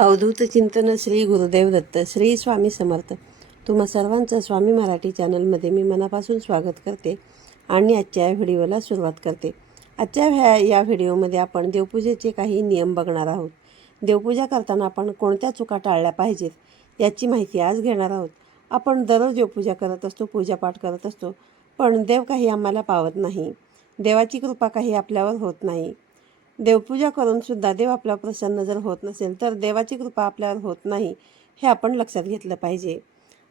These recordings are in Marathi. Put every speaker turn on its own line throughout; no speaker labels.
अवधूत चिंतन श्री गुरुदेव दत्त श्री स्वामी समर्थ. तुम्हा सर्वांचं स्वामी मराठी चॅनलमध्ये मी मनापासून स्वागत करते आणि आजच्या या व्हिडिओला सुरुवात करते. आजच्या ह्या या व्हिडिओमध्ये आपण देवपूजेचे काही नियम बघणार आहोत. देवपूजा करताना आपण कोणत्या चुका टाळल्या पाहिजेत याची माहिती आज घेणार आहोत. आपण दररोज देवपूजा करत असतो पूजापाठ करत असतो पण देव काही आम्हाला पावत नाही. देवाची कृपा काही आपल्यावर होत नाही. देवपूजा करून सुद्धा देव आपला प्रसन्न जर होत नसेल तर देवाची कृपा आपल्यावर होत नाही हे आपण लक्षात घेतलं पाहिजे.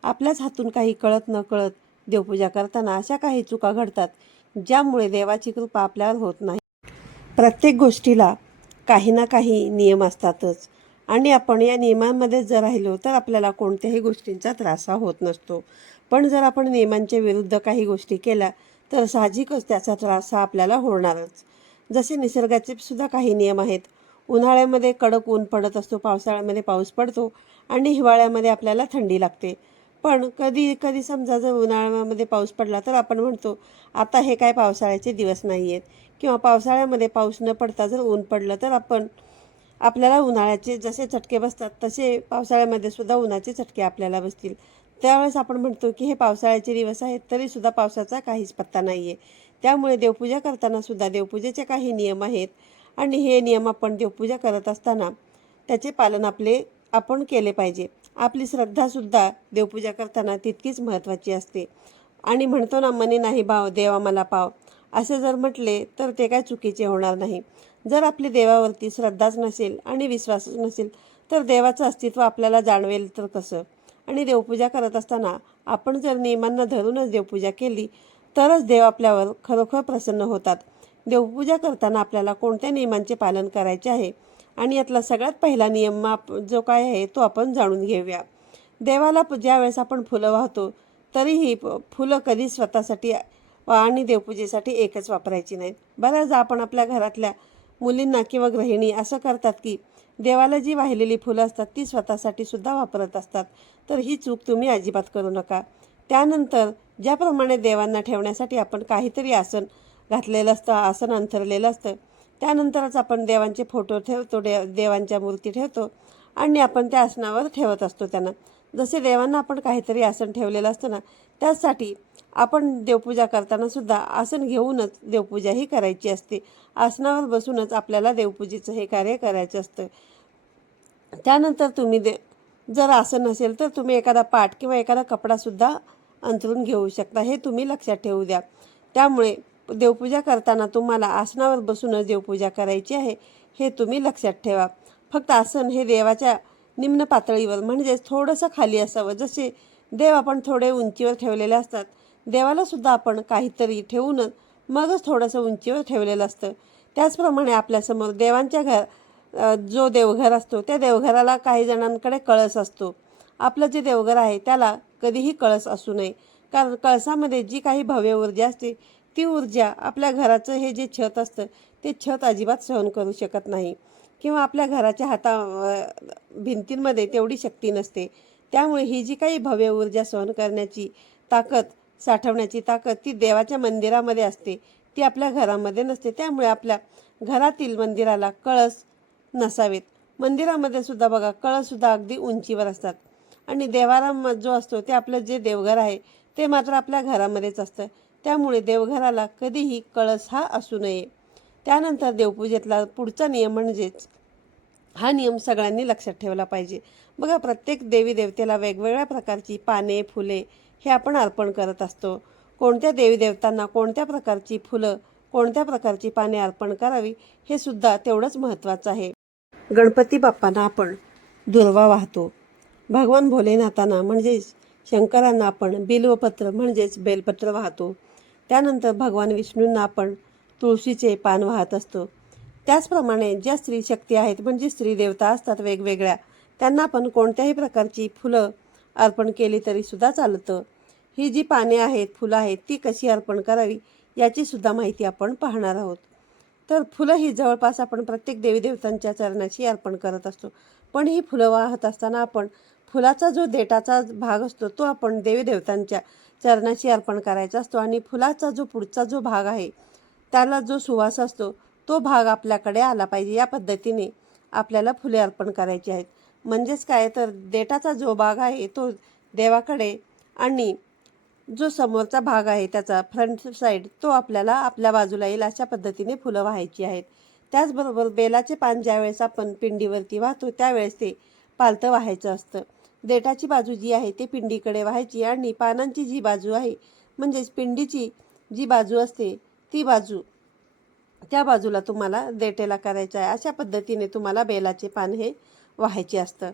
आपल्याच हातून काही कळत न कळत देवपूजा करताना अशा काही चुका घडतात ज्यामुळे देवाची कृपा आपल्यावर होत नाही. प्रत्येक गोष्टीला काही ना काही नियम असतातच. आणि आपण या नियमांमध्ये जर राहिलो तर आपल्याला कोणत्याही गोष्टींचा त्रास हा होत नसतो. पण जर आपण नियमांच्या विरुद्ध काही गोष्टी केल्या तर साहजिकच त्याचा त्रास हा आपल्याला होणारच. जसे निसर्गाचे सुद्धा काही नियम आहेत. उन्हाळ्यामध्ये कडक ऊन पडत असतो पावसाळ्यामध्ये पाऊस पडतो आणि हिवाळ्यामध्ये आपल्याला थंडी लागते. पण कधी कधी समजा जर उन्हाळ्यामध्ये पाऊस पडला तर आपण म्हणतो आता हे काय पावसाळ्याचे दिवस नाही आहेत किंवा पावसाळ्यामध्ये पाऊस न पडता जर ऊन पडलं तर आपण आपल्याला उन्हाळ्याचे जसे चटके बसतात तसे पावसाळ्यामध्ये सुद्धा उन्हाचे चटके आपल्याला बसतील. त्यावेळेस आपण म्हणतो की हे पावसाळ्याचे दिवस आहेत तरीसुद्धा पावसाचा काहीच पत्ता नाही आहे त्यामुळे देवपूजा करताना सुद्धा देवपूजेचे काही नियम आहेत. आणि हे नियम आपण देवपूजा करत असताना त्याचे पालन आपले आपण केले पाहिजे. आपली श्रद्धासुद्धा देवपूजा करताना तितकीच महत्त्वाची असते. आणि म्हणतो ना मनी नाही भाव देवा मला पाव. असे जर म्हटले तर ते काय चुकीचे होणार नाही. जर आपली देवावरती श्रद्धाच नसेल आणि विश्वासच नसेल तर देवाचं अस्तित्व आपल्याला जाणवेल तर कसं? आणि देवपूजा करत असताना आपण जर नियमांना धरूनच देवपूजा केली तरच देव आपल्यावर खरोखर प्रसन्न होतात. देवपूजा करताना आपल्याला कोणत्या नियमांचे पालन करायचे आहे? आणि यातला सगळ्यात पहिला नियम आप जो काय आहे तो आपण जाणून घेऊया. देवाला ज्यावेळेस आपण फुलं वाहतो तरीही फुलं कधी स्वतःसाठी आणि देवपूजेसाठी एकच वापरायची नाहीत. बऱ्याचदा आपण आपल्या घरातल्या मुलींना किंवा गृहिणी असं करतात की देवाला जी वाहिलेली फुलं असतात ती स्वतःसाठी सुद्धा वापरत असतात. तर ही चूक तुम्ही अजिबात करू नका. त्यानंतर ज्याप्रमाणे देवांना ठेवण्यासाठी आपण काहीतरी आसन घातलेलं असतं आसन अंथरलेलं असतं त्यानंतरच आपण देवांचे फोटो ठेवतो दे देवांच्या मूर्ती ठेवतो आणि आपण त्या आसनावर ठेवत असतो त्यांना. जसे देवांना आपण काहीतरी आसन ठेवलेलं असतं ना त्याचसाठी आपण देवपूजा करतानासुद्धा आसन घेऊनच देवपूजा ही करायची असते. आसनावर बसूनच आपल्याला देवपूजेचं हे कार्य करायचं असतं. त्यानंतर तुम्ही दे जर आसन असेल तर तुम्ही एखादा पाट किंवा एखादा कपडासुद्धा अंथरून घेऊ शकता हे तुम्ही लक्षात ठेवू द्या. त्यामुळे देवपूजा करताना तुम्हाला आसनावर बसूनच देवपूजा करायची आहे हे तुम्ही लक्षात ठेवा. फक्त आसन हे देवाच्या निम्न पातळीवर म्हणजेच थोडंसं खाली असावं. जसे देव आपण थोडे उंचीवर ठेवलेले असतात देवालासुद्धा आपण काहीतरी ठेवूनच मगच थोडंसं उंचीवर ठेवलेलं असतं. त्याचप्रमाणे आपल्यासमोर देवांच्या घर जो देवघर असतो त्या देवघराला काही जणांकडे कळस असतो. आपलं जे देवघर आहे त्याला कधीही कळस असू नये. कारण कळसामध्ये जी काही भव्य ऊर्जा असते ती ऊर्जा आपल्या घराचं हे जे छत असतं ते छत अजिबात सहन करू शकत नाही. किंवा आपल्या घराच्या हाता भिंतींमध्ये तेवढी शक्ती नसते. त्यामुळे ही जी काही भव्य ऊर्जा सहन करण्याची ताकद साठवण्याची ताकद ती देवाच्या मंदिरामध्ये असते. ती आपल्या घरामध्ये नसते. त्यामुळे आपल्या घरातील मंदिराला कळस नसावेत. मंदिरामध्ये सुद्धा बघा कळससुद्धा अगदी उंचीवर असतात. आणि देवाराम जो असतो ते आपलं जे देवघर आहे ते मात्र आपल्या घरामध्येच असतं. त्यामुळे देवघराला कधीही कळस हा असू नये. त्यानंतर देवपूजेतला पुढचा नियम म्हणजेच हा नियम सगळ्यांनी लक्षात ठेवला पाहिजे. बघा प्रत्येक देवी देवतेला वेगवेगळ्या प्रकारची पाने फुले हे आपण अर्पण करत असतो. कोणत्या देवी देवतांना कोणत्या प्रकारची फुलं कोणत्या प्रकारची पाने अर्पण करावी हे सुद्धा तेवढंच महत्त्वाचं आहे. गणपती बाप्पांना आपण दुर्वा वाहतो. भगवान भोलेनाथांना म्हणजेच शंकरांना आपण बिल्वपत्र म्हणजेच बेलपत्र वाहतो. त्यानंतर भगवान विष्णूंना आपण तुळशीचे पान वाहत असतो. त्याचप्रमाणे ज्या स्त्री शक्ती आहेत म्हणजे स्त्री देवता असतात वेगवेगळ्या त्यांना आपण कोणत्याही प्रकारची फुलं अर्पण केली तरी सुद्धा चालतं. ही जी पाने आहेत फुलं आहेत ती कशी अर्पण करावी याची सुद्धा माहिती आपण पाहणार आहोत. तर फुलं ही जवळपास आपण प्रत्येक देवी देवतांच्या चरणाशी अर्पण करत असतो. पण ही फुलं वाहत असताना आपण फुलाचा जो देठाचा भाग असतो तो आपण देवीदेवतांच्या चरणाशी अर्पण करायचा असतो आणि फुलाचा जो पुढचा जो भाग आहे त्याला जो सुवास असतो तो भाग आपल्याकडे आला पाहिजे. या पद्धतीने आपल्याला फुले अर्पण करायची आहेत. म्हणजेच काय? तर देठाचा जो भाग आहे तो देवाकडे आणि जो समोरचा भाग आहे त्याचा फ्रंट साईड तो आपल्याला आपल्या बाजूला येईल अशा पद्धतीने फुलं व्हायची आहेत. त्याचबरोबर बेलाचे पान ज्यावेळेस आपण पिंडीवरती वाहतो त्यावेळेस ते पालतं व्हायचं असतं. देठाची बाजू जी आहे ते पिंडीकडे व्हायची आणि पानांची जी बाजू आहे म्हणजेच पिंडीची जी बाजू असते ती बाजू त्या बाजूला तुम्हाला देठेला करायचं आहे. अशा पद्धतीने तुम्हाला बेलाचे पान हे व्हायचे असतं.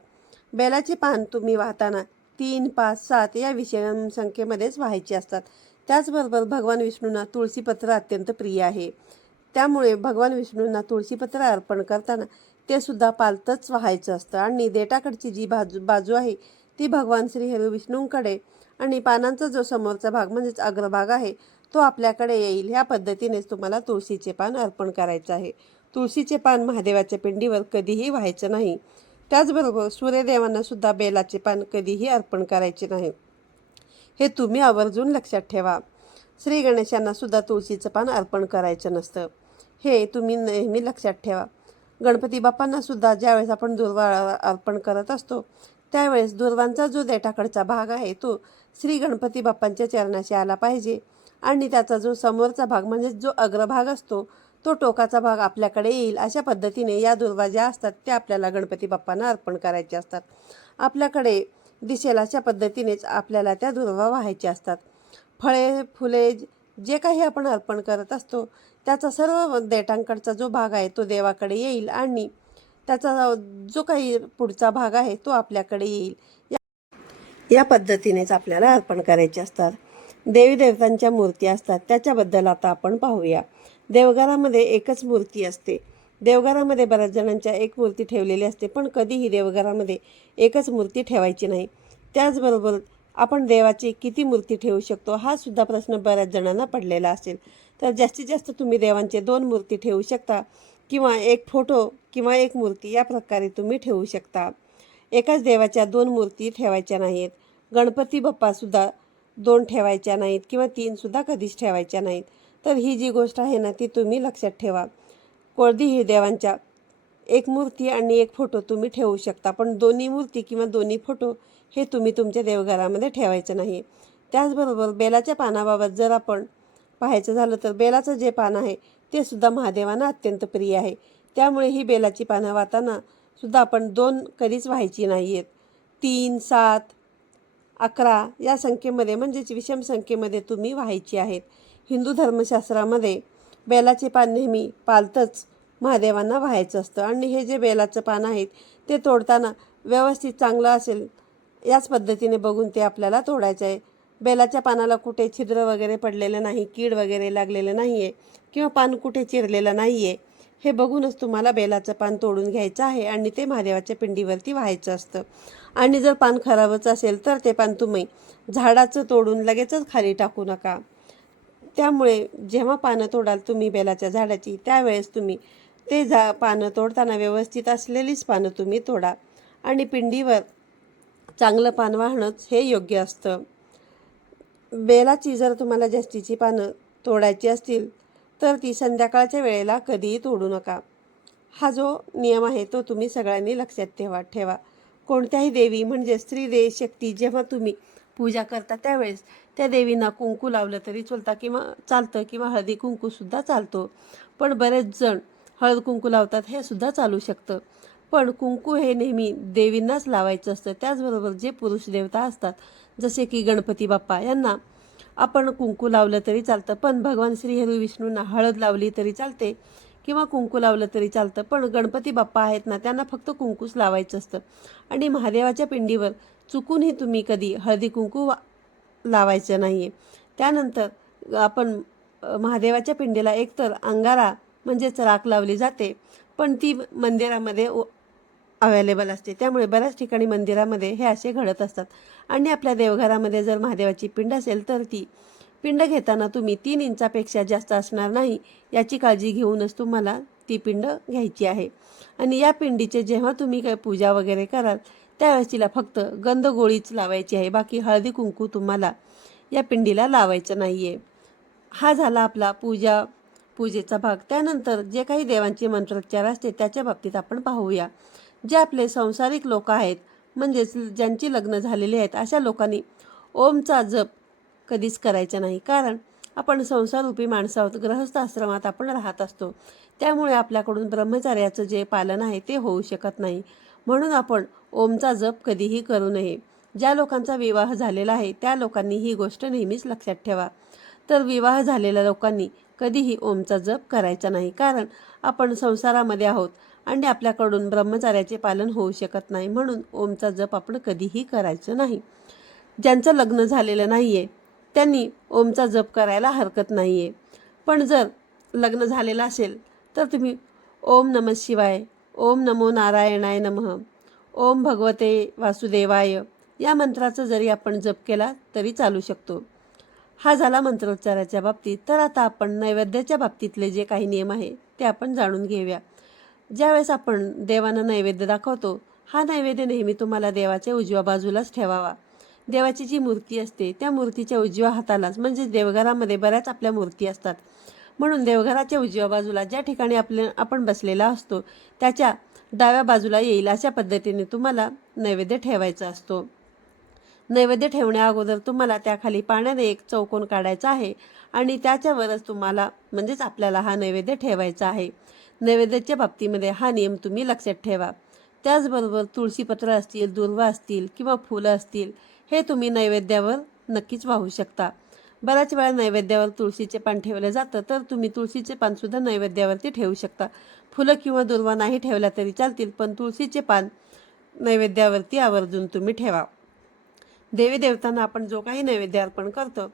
बेलाचे पान तुम्ही वाहताना तीन पाच सात या विषम संख्येमध्येच व्हायचे असतात. त्याचबरोबर भगवान विष्णूंना तुळशीपत्र अत्यंत प्रिय आहे. त्यामुळे भगवान विष्णूंना तुळशीपत्र अर्पण करताना ते सुद्धा पालतच व्हायचं असतं. आणि देठाकडची जी बाजू बाजू आहे ती भगवान श्री हरी विष्णूंकडे. आणि पानांचा जो समोरचा भाग म्हणजेच अग्रभाग आहे तो आपल्याकडे येईल. ह्या पद्धतीनेच तुम्हाला तुळशीचे पान अर्पण करायचं आहे. तुळशीचे पान महादेवाच्या पिंडीवर कधीही व्हायचं नाही. त्याचबरोबर सूर्यदेवांना सुद्धा बेलाचे पान कधीही अर्पण करायचे नाही. हे तुम्ही आवर्जून लक्षात ठेवा. श्री गणेशांना सुद्धा तुळशीचं पान अर्पण करायचं नसतं. हे तुम्ही नेहमी लक्षात ठेवा. गणपती बाप्पांना सुद्धा ज्यावेळेस आपण दुर्वा अर्पण करत असतो त्यावेळेस दुर्वांचा जो देठाकडचा भाग आहे तो श्री गणपती बाप्पांच्या चरणाशी आला पाहिजे. आणि त्याचा जो समोरचा भाग म्हणजे जो अग्रभाग असतो तो टोकाचा भाग आपल्याकडे येईल अशा पद्धतीने या दुर्वा ज्या असतात त्या आपल्याला गणपती बाप्पांना अर्पण करायचे असतात. आपल्याकडे दिसेल अशा पद्धतीनेच आपल्याला त्या दुर्वा व्हायच्या असतात. फळे फुले जे काही आपण अर्पण करत असतो त्याचा सर्व देठांकडचा जो भाग आहे तो देवाकडे येईल आणि त्याचा जो काही पुढचा भाग आहे तो आपल्याकडे येईल. या- पद्धतीनेच आपल्याला अर्पण करायचे असतात. देवी देवतांच्या मूर्ती असतात. त्याच्याबद्दल आता आपण पाहूया. देवघरामध्ये एकच मूर्ती असते. देवघरामध्ये बऱ्याच जणांच्या एक मूर्ती ठेवलेली असते पण कधीही देवघरामध्ये एकच मूर्ती ठेवायची नाही. त्याचबरोबर आपण देवाची किती मूर्ती ठेवू शकतो हा सुद्धा प्रश्न बऱ्याच जणांना पडलेला असेल. तर जास्तीत जास्त तुम्ही देवांचे दोन मूर्ती ठेवू शकता किंवा एक फोटो किंवा एक मूर्ती या प्रकारे तुम्ही ठेवू शकता. एकाच देवाच्या दोन मूर्ती ठेवायच्या नाहीत. गणपती बाप्पासुद्धा दोन ठेवायच्या नाहीत किंवा तीनसुद्धा कधीच ठेवायच्या नाहीत. तर ही जी गोष्ट आहे ना ती तुम्ही लक्षात ठेवा. कोणतीही देवांच्या एक मूर्ती आणि एक फोटो तुम्ही ठेवू शकता. पण दोन्ही मूर्ती किंवा दोन्ही फोटो हे तुम्ही तुमच्या देवघरामध्ये ठेवायचं नाही. त्याचबरोबर बेलाच्या पानाबाबत जर आपण पाहायचं झालं तर बेलाचं जे पान आहे ते सुद्धा महादेवांना अत्यंत प्रिय आहे. त्यामुळे ही बेलाची पानं वाहताना सुद्धा आपण दोन कधीच व्हायची नाही आहेत. तीन सात अकरा या संख्येमध्ये म्हणजेच विषम संख्येमध्ये तुम्ही व्हायची आहेत. हिंदू धर्मशास्त्रामध्ये बेलाचे पान नेहमी पालतंच महादेवांना व्हायचं असतं. आणि हे जे बेलाचं पान आहेत ते तोडताना व्यवस्थित चांगलं असेल याच पद्धतीने बघून ते आपल्याला तोडायचं आहे. बेलाच्या पानाला कुठे छिद्र वगैरे पडलेलं नाही कीड वगैरे लागलेलं नाही आहे किंवा पान कुठे चिरलेलं नाही आहे हे बघूनच तुम्हाला बेलाचं पान तोडून घ्यायचं आहे आणि ते महादेवाच्या पिंडीवरती व्हायचं असतं. आणि जर पान खराबच असेल तर ते पान तुम्ही झाडाचं तोडून लगेचच खाली टाकू नका. त्यामुळे जेव्हा पानं तोडाल तुम्ही बेलाच्या झाडाची त्यावेळेस तुम्ही ते झा पानं तोडताना व्यवस्थित असलेलीच पानं तुम्ही तोडा. आणि पिंडीवर चांगलं पान वाहणंच हे योग्य असतं. बेलाची जर तुम्हाला जास्तीची पानं तोडायची असतील तर ती संध्याकाळच्या वेळेला कधीही तोडू नका. हा जो नियम आहे तो तुम्ही सगळ्यांनी लक्षात ठेवा ठेवा. कोणत्याही देवी म्हणजे स्त्री दे शक्ती जेव्हा तुम्ही पूजा करता त्यावेळेस त्या देवींना कुंकू लावलं तरी चलता किंवा चालतं किंवा हळदी कुंकूसुद्धा चालतो. पण बरेच जण हळद कुंकू लावतात हे सुद्धा चालू शकतं. पण कुंकू हे नेहमी देवींनाच लावायचं असतं. त्याचबरोबर जे पुरुष देवता असतात जसे की गणपती बाप्पा यांना आपण कुंकू लावलं तरी चालतं पण भगवान श्री हरी विष्णूंना हळद लावली तरी चालते किंवा कुंकू लावलं तरी चालतं पण गणपती बाप्पा आहेत ना त्यांना फक्त कुंकूच लावायचं असतं. आणि महादेवाच्या पिंडीवर चुकूनही तुम्ही कधी हळदी कुंकू वा लावायचं नाही आहे त्यानंतर आपण महादेवाच्या पिंडीला एकतर अंगारा म्हणजेच राख लावली जाते पण ती मंदिरामध्ये अवेलेबल असते. त्यामुळे बऱ्याच ठिकाणी मंदिरामध्ये हे असे घडत असतात. आणि आपल्या देवघरामध्ये जर महादेवाची पिंड असेल तर ती पिंड घेताना तुम्ही तीन इंचापेक्षा जास्त असणार नाही याची काळजी घेऊनच तुम्हाला ती पिंड घ्यायची आहे. आणि या पिंडीचे जेव्हा तुम्ही काही पूजा वगैरे कराल त्यावेळेस तिला फक्त गंध गोळीच लावायची आहे. बाकी हळदी कुंकू तुम्हाला या पिंडीला लावायचं नाही आहे हा झाला आपला पूजा पूजेचा भाग. त्यानंतर जे काही देवांचे मंत्रोच्चार असते त्याच्या बाबतीत आपण पाहूया. जे आपले संसारिक लोक आहेत म्हणजेच ज्यांची लग्न झालेली आहेत अशा लोकांनी ओमचा जप कधीच करायचा नाही. कारण आपण संसाररूपी माणसं आहोत गृहस्थ आश्रमात आपण राहत असतो. त्यामुळे आपल्याकडून ब्रह्मचार्याचं जे पालन आहे ते होऊ शकत नाही. म्हणून आपण ओमचा जप कधीही करू नये. ज्या लोकांचा विवाह झालेला आहे त्या लोकांनी ही गोष्ट नेहमीच लक्षात ठेवा. तर विवाह झालेल्या लोकांनी कधीही ओमचा जप करायचा नाही. कारण आपण संसारामध्ये आहोत आणि आपल्याकडून ब्रह्मचार्याचे पालन होऊ शकत नाही म्हणून ओमचा जप आपण कधीही करायचं नाही. ज्यांचं लग्न झालेलं नाही आहे त्यांनी ओमचा जप करायला हरकत नाही आहे पण जर लग्न झालेलं असेल तर तुम्ही ओम नम शिवाय ओम नमो नारायणाय नमः ओम भगवते वासुदेवाय या मंत्राचा जरी आपण जप केला तरी चालू शकतो. हा झाला मंत्रोच्चाराच्या बाबतीत. तर आता आपण नैवेद्याच्या बाबतीतले जे काही नियम आहे ते आपण जाणून घेऊया. ज्यावेळेस आपण देवांना नैवेद्य दाखवतो हा नैवेद्य नेहमी तुम्हाला देवाच्या उजव्या बाजूलाच ठेवावा. देवाची जी मूर्ती असते त्या मूर्तीच्या उजव्या हातालाच म्हणजे देवघरामध्ये बऱ्याच आपल्या मूर्ती असतात. म्हणून देवघराच्या उजव्या बाजूला ज्या ठिकाणी आपल्या आपण बसलेला असतो त्याच्या डाव्या बाजूला येईल अशा पद्धतीने तुम्हाला नैवेद्य ठेवायचा असतो. नैवेद्य ठेवण्या अगोदर तुम्हाला त्याखाली पाण्याने एक चौकोन काढायचा आहे आणि त्याच्यावरच तुम्हाला म्हणजेच आपल्याला हा नैवेद्य ठेवायचा आहे. नैवेद्याच्या बाबतीमध्ये हा नियम तुम्ही लक्षात ठेवा. त्याचबरोबर तुळशीपत्र असतील दुर्वा असतील किंवा फुलं असतील हे तुम्ही नैवेद्यावर नक्कीच वाहू शकता. बऱ्याच वेळा नैवेद्यावर तुळशीचे पान ठेवलं जातं तर तुम्ही तुळशीचे पानसुद्धा नैवेद्यावरती ठेवू शकता. फुलं किंवा दुर्वा नाही ठेवल्या तरी चालतील पण तुळशीचे पान नैवेद्यावरती आवर्जून तुम्ही ठेवा. देवी देवतांना आपण जो काही नैवेद्य अर्पण करतो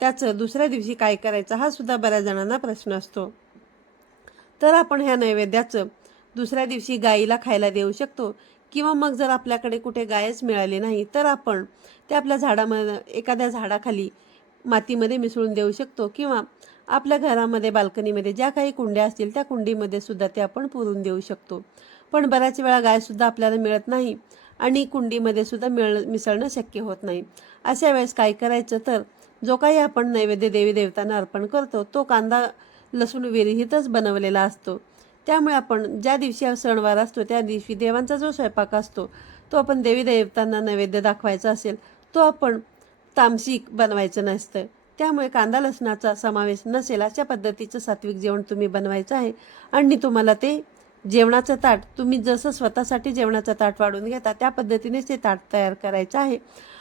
त्याचं दुसऱ्या दिवशी काय करायचं हा सुद्धा बऱ्याच जणांना प्रश्न असतो. तर आपण ह्या नैवेद्याचं दुसऱ्या दिवशी गाईला खायला देऊ शकतो. किंवा मग जर आपल्याकडे कुठे गायच मिळाली नाही तर आपण ते आपल्या झाडामध्ये एखाद्या झाडाखाली मातीमध्ये मिसळून देऊ शकतो. किंवा आपल्या घरामध्ये बाल्कनीमध्ये ज्या काही कुंड्या असतील त्या कुंडीमध्ये सुद्धा ते आपण पुरून देऊ शकतो. पण बऱ्याच वेळा गायसुद्धा आपल्याला मिळत नाही आणि कुंडीमध्ये सुद्धा मिळ मिसळणं शक्य होत नाही. अशा वेळेस काय करायचं तर जो काही आपण नैवेद्य देवी देवतांना अर्पण करतो तो कांदा लसूण विरहितच बनवलेला असतो. त्यामुळे आपण ज्या दिवशी सणवार असतो त्या दिवशी देवांचा जो स्वयंपाक असतो तो आपण देवी देवतांना नैवेद्य दाखवायचा असेल तो आपण तामसिक बनवायचं नसतं. त्यामुळे कांदा लसणाचा समावेश नसेल अशा पद्धतीचं सात्विक जेवण तुम्ही बनवायचं आहे. आणि तुम्हाला ते जेवणाचं ताट तुम्ही जसं स्वतःसाठी जेवणाचं ताट वाढून घेता त्या पद्धतीनेच ते ताट तयार करायचं आहे.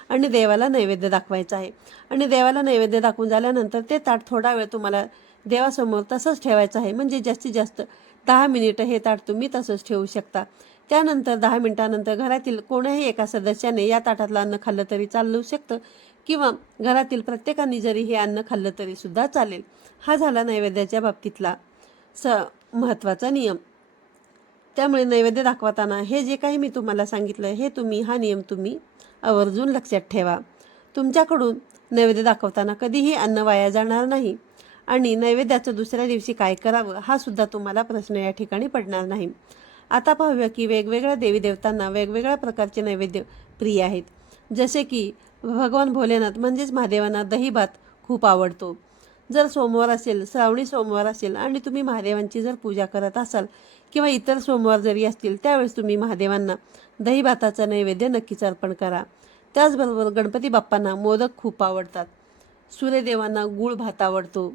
आणि देवाला नैवेद्य दाखवायचं आहे. आणि देवाला नैवेद्य दाखवून झाल्यानंतर ते ताट थोडा वेळ तुम्हाला देवासमोर तसंच ठेवायचं आहे. म्हणजे जास्तीत जास्त दहा मिनिटं हे ताट तुम्ही तसंच ठेवू शकता. त्यानंतर दहा मिनिटानंतर घरातील कोण्याही एका सदस्याने या ताटातलं अन्न खाल्लं तरी चालू शकतं किंवा घरातील प्रत्येकाने जरी हे अन्न खाल्लं तरी सुद्धा चालेल. हा झाला नैवेद्याच्या बाबतीतला स महत्त्वाचा नियम. त्यामुळे नैवेद्य दाखवताना हे जे काही मी तुम्हाला सांगितलं हे तुम्ही हा नियम तुम्ही आवर्जून लक्षात ठेवा. तुमच्याकडून नैवेद्य दाखवताना कधीही अन्न वाया जाणार नाही. आणि नैवेद्याचं दुसऱ्या दिवशी काय करावं हा सुद्धा तुम्हाला प्रश्न या ठिकाणी पडणार नाही. आता पाहूया की वेगवेगळ्या देवी देवतांना वेगवेगळ्या प्रकारचे नैवेद्य प्रिय आहेत. जसे की भगवान भोलेनाथ म्हणजेच महादेवांना दहीभात खूप आवडतो. जर सोमवार असेल श्रावणी सोमवार असेल आणि तुम्ही महादेवांची जर पूजा करत असाल किंवा इतर सोमवार जरी असतील त्यावेळेस तुम्ही महादेवांना दहीभाताचा नैवेद्य नक्कीच अर्पण करा. त्याचबरोबर गणपती बाप्पांना मोदक खूप आवडतात. सूर्यदेवांना गुळ भात आवडतो.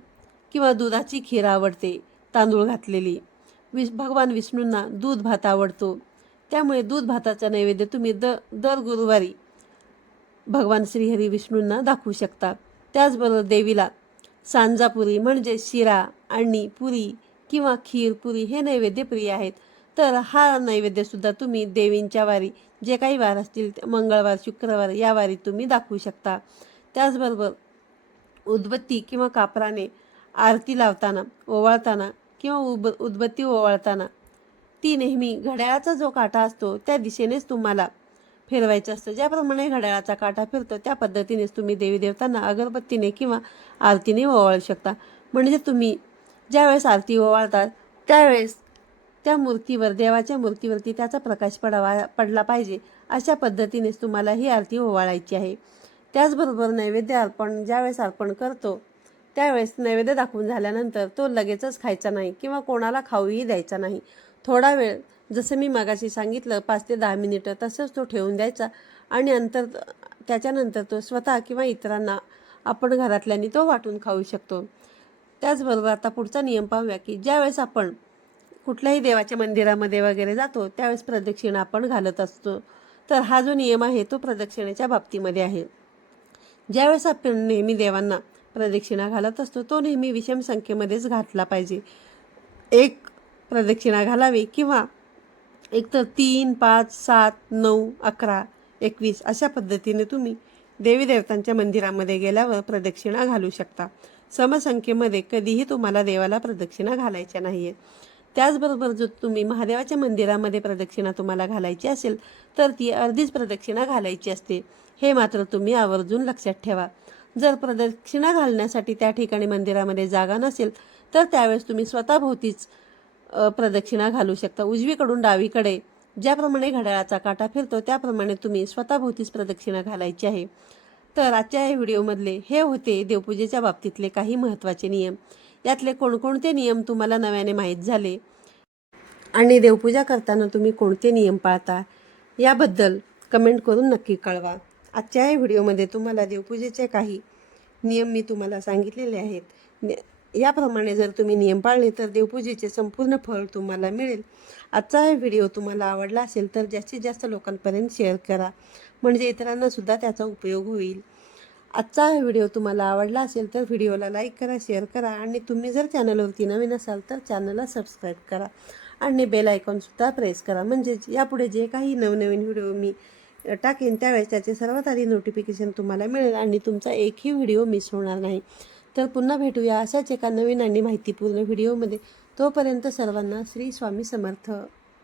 किंवा दुधाची खीर आवडते तांदूळ घातलेली. विस भगवान विष्णूंना दूध भात आवडतो. त्यामुळे दूध भाताचा नैवेद्य तुम्ही द दर गुरुवारी भगवान श्रीहरी विष्णूंना दाखवू शकता. त्याचबरोबर देवीला सांजापुरी म्हणजे शिरा आणि पुरी किंवा खीर पुरी हे नैवेद्य प्रिय आहेत. तर हा नैवेद्यसुद्धा तुम्ही देवींच्या वारी जे काही वार असतील ते मंगळवार शुक्रवार या वारी तुम्ही दाखवू शकता. त्याचबरोबर उदबत्ती किंवा कापराने आरती लावताना ओवाळताना किंवा उब उदबत्ती ओवाळताना ती नेहमी घड्याळाचा जो काटा असतो त्या दिशेनेच तुम्हाला फिरवायचं असतं. ज्याप्रमाणे घड्याळाचा काटा फिरतो त्या पद्धतीनेच तुम्ही देवी देवतांना अगरबत्तीने किंवा आरतीने ओवाळू शकता. म्हणजे तुम्ही ज्यावेळेस आरती ओवाळतात त्यावेळेस त्या मूर्तीवर देवाच्या मूर्तीवरती त्याचा प्रकाश पडावा पडला पाहिजे अशा पद्धतीनेच तुम्हाला ही आरती ओवाळायची आहे. त्याचबरोबर नैवेद्य अर्पण ज्यावेळेस अर्पण करतो त्यावेळेस नैवेद्य दाखवून झाल्यानंतर तो लगेचच खायचा नाही किंवा कोणाला खाऊही द्यायचा नाही. थोडा वेळ जसं मी मागाशी सांगितलं पाच ते दहा मिनिटं तसंच तो ठेवून द्यायचा आणि नंतर त्याच्यानंतर तो स्वतः किंवा इतरांना आपण घरातल्यांनी तो वाटून खाऊ शकतो. त्याचबरोबर आता पुढचा नियम पाहूया की ज्यावेळेस आपण कुठल्याही देवाच्या मंदिरामध्ये वगैरे जातो त्यावेळेस प्रदक्षिणा आपण घालत असतो. तर हा जो नियम आहे तो प्रदक्षिणेच्या बाबतीमध्ये आहे. ज्यावेळेस आपण नेहमी देवांना प्रदक्षिणा घालत असतो तो नेहमी विषम संख्येमध्येच घातला पाहिजे. एक प्रदक्षिणा घालावी किंवा एकतर तीन पाच सात नऊ अकरा एकवीस अशा पद्धतीने तुम्ही देवी देवतांच्या मंदिरामध्ये गेल्यावर प्रदक्षिणा घालू शकता. समसंख्येमध्ये कधीही तुम्हाला देवाला प्रदक्षिणा घालायच्या नाही आहेत त्याचबरोबर जर तुम्ही महादेवाच्या मंदिरामध्ये प्रदक्षिणा तुम्हाला घालायची असेल तर ती अर्धीच प्रदक्षिणा घालायची असते. हे मात्र तुम्ही आवर्जून लक्षात ठेवा. जर प्रदक्षिणा घालण्यासाठी त्या ठिकाणी मंदिरामध्ये जागा नसेल तर त्यावेळेस तुम्ही स्वतःभोवतीच प्रदक्षिणा घालू शकता. उजवीकडून डावीकडे ज्याप्रमाणे घड्याळाचा काटा फिरतो त्याप्रमाणे तुम्ही स्वतःभोवतीच प्रदक्षिणा घालायची आहे. तर आजच्या या व्हिडिओमधले हे होते देवपूजेच्या बाबतीतले काही महत्त्वाचे नियम. यातले कोणकोणते नियम तुम्हाला नव्याने माहीत झाले? आणि देवपूजा करताना तुम्ही कोणते नियम पाळता? याबद्दल कमेंट करून नक्की कळवा. आजच्या या व्हिडिओमध्ये तुम्हाला देवपूजेचे काही नियम मी तुम्हाला सांगितलेले आहेत. याप्रमाणे जर तुम्ही नियम पाळले तर देवपूजेचे संपूर्ण फळ तुम्हाला मिळेल. आजचा हा व्हिडिओ तुम्हाला आवडला असेल तर जास्तीत जास्त लोकांपर्यंत शेअर करा. म्हणजे इतरांनासुद्धा त्याचा उपयोग होईल. आजचा हा व्हिडिओ तुम्हाला आवडला असेल तर व्हिडिओला लाईक करा शेअर करा आणि तुम्ही जर चॅनलवरती नवीन असाल तर चॅनलला सबस्क्राईब करा आणि बेल आयकॉनसुद्धा प्रेस करा. म्हणजेच यापुढे जे काही नवनवीन व्हिडिओ मी टाकेन त्यावेळेस त्याचे सर्वात आधी नोटिफिकेशन तुम्हाला मिळेल आणि तुमचा एकही व्हिडिओ मिस होणार नाही. तर पुन्हा भेटूया अशाच एका नवीन आणि माहितीपूर्ण व्हिडिओमध्ये तोपर्यंत सर्वांना श्री स्वामी समर्थ.